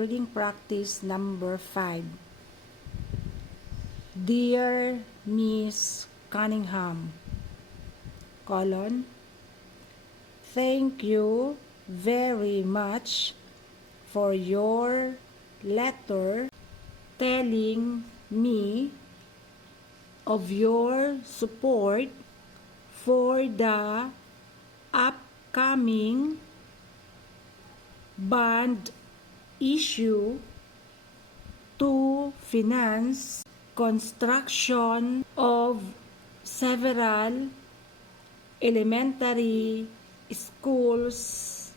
Reading practice number 5. Dear Miss Cunningham, thank you very much for your letter telling me of your support for the upcoming bond issue to finance construction of several elementary schools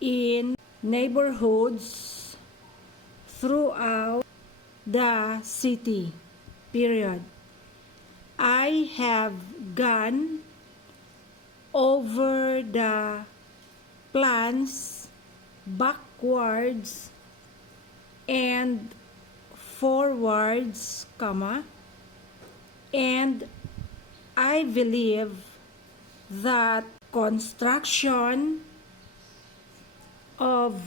in neighborhoods throughout the city. Period. I have gone over the plans backwards and forwards, and I believe that construction of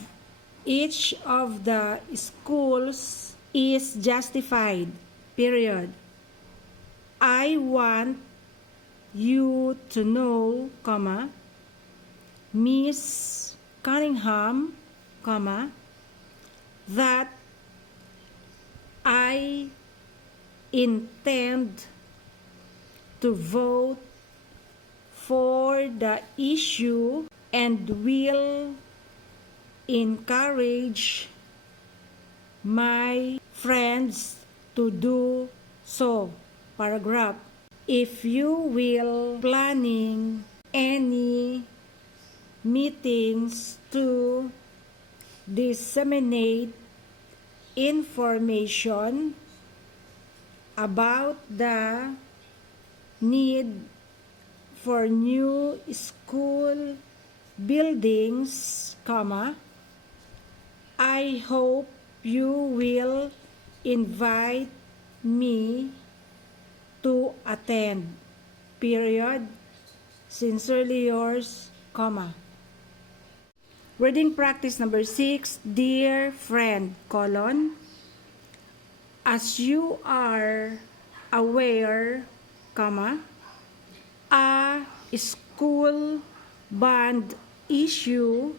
each of the schools is justified. Period. I want you to know, Miss Cunningham, that I intend to vote for the issue and will encourage my friends to do so. Paragraph. If you will planning any meetings to disseminate information about the need for new school buildings, I hope you will invite me to attend. Period. Sincerely yours, Reading practice number 6. Dear friend, as you are aware, a school bond issue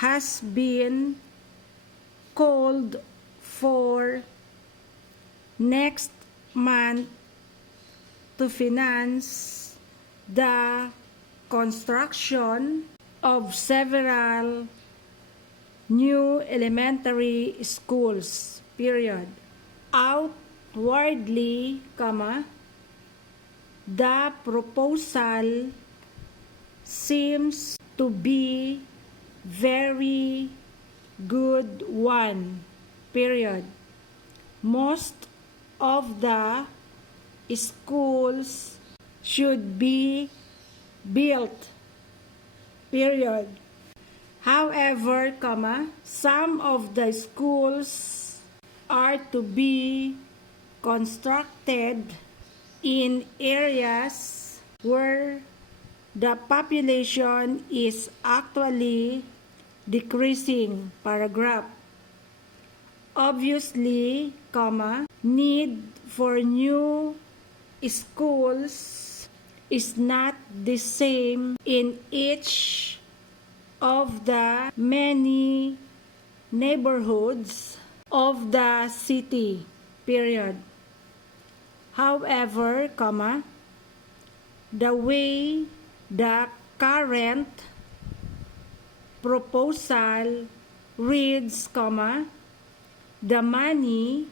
has been called for next month to finance the construction of several new elementary schools. Period. Outwardly, the proposal seems to be very good one. Period. Most of the schools should be built. Period. However, some of the schools are to be constructed in areas where the population is actually decreasing. Paragraph. Obviously, need for new schools is not the same in each of the many neighborhoods of the city. Period. However, the way the current proposal reads, the money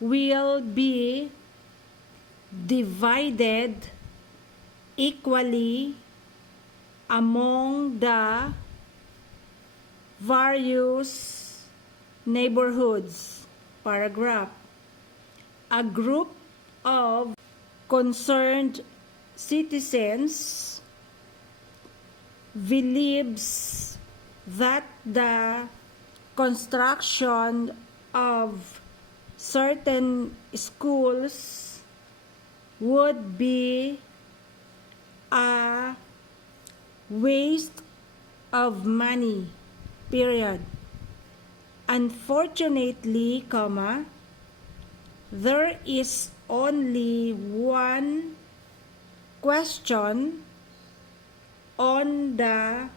will be divided equally among the various neighborhoods. Paragraph. A group of concerned citizens believes that the construction of certain schools would be a waste of money. Period. Unfortunately, there is only one question on the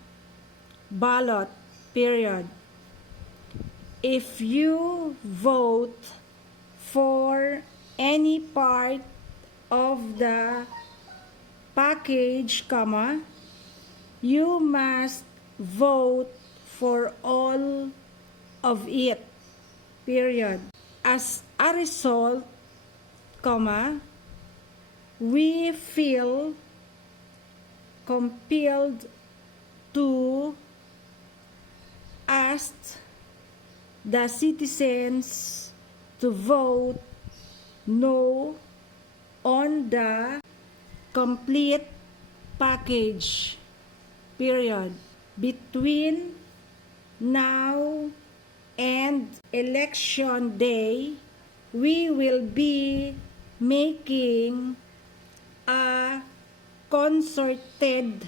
ballot, period. If you vote for any part of the package, you must vote for all of it, period. As a result, we feel compelled to ask the citizens to vote no on the complete package, period. Between now and election day, we will be making a concerted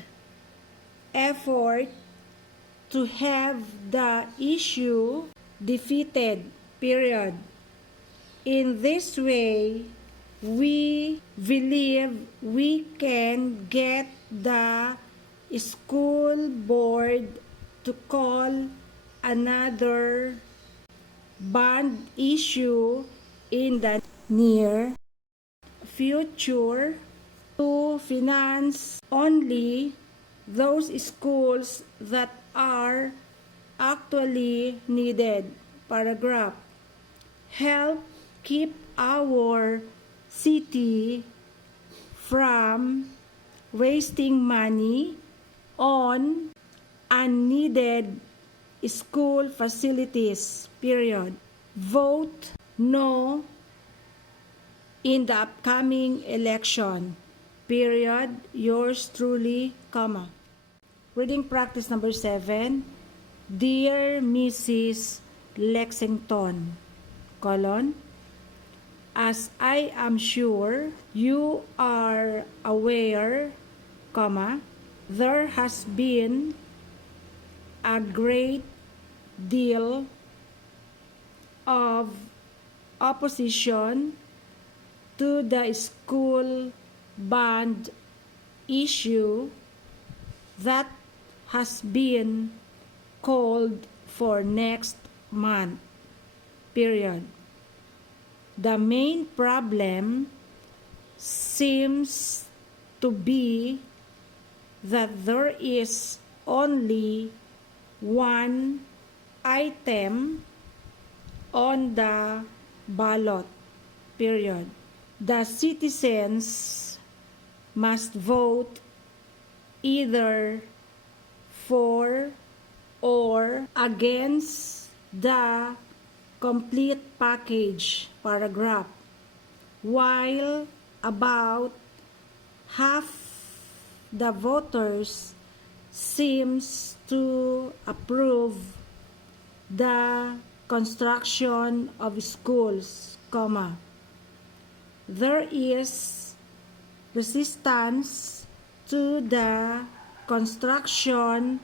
effort to have the issue defeated, period. In this way, we believe we can get the school board to call another bond issue in the near future to finance only those schools that are actually needed. Paragraph. Help keep our city from wasting money on unneeded school facilities, period. Vote no in the upcoming election, period. Yours truly, Reading practice number 7. Dear Mrs. Lexington, as I am sure you are aware, there has been a great deal of opposition to the school bond issue that has been called for next month, period. The main problem seems to be that there is only one item on the ballot, period. The citizens must vote either for or against the complete package, paragraph, while about half the voters seems to approve the construction of schools, there is resistance to the construction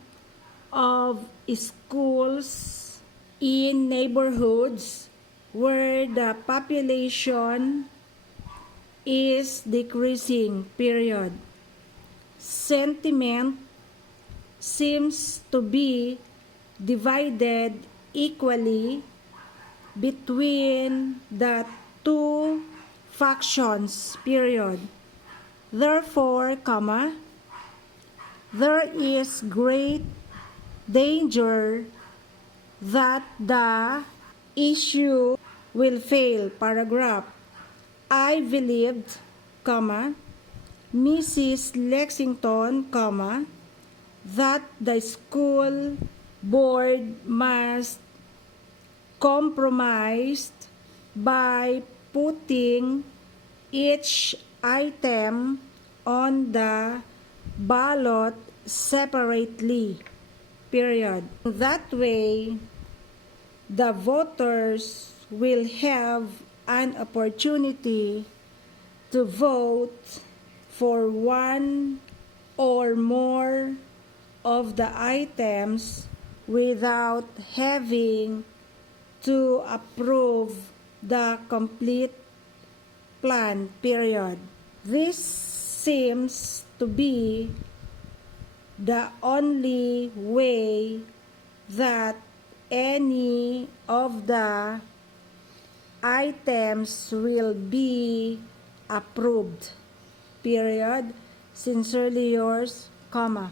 of schools in neighborhoods where the population is decreasing, period. Sentiment seems to be divided equally between the two factions, period. Therefore, there is great danger that the issue will fail, paragraph. I believed, Mrs. Lexington, that the school board must compromise by putting each item on the ballot separately, period. That way, the voters will have an opportunity to vote for one or more of the items without having to approve the complete plan, period. This seems to be the only way that any of the items will be approved, period. Sincerely yours, comma.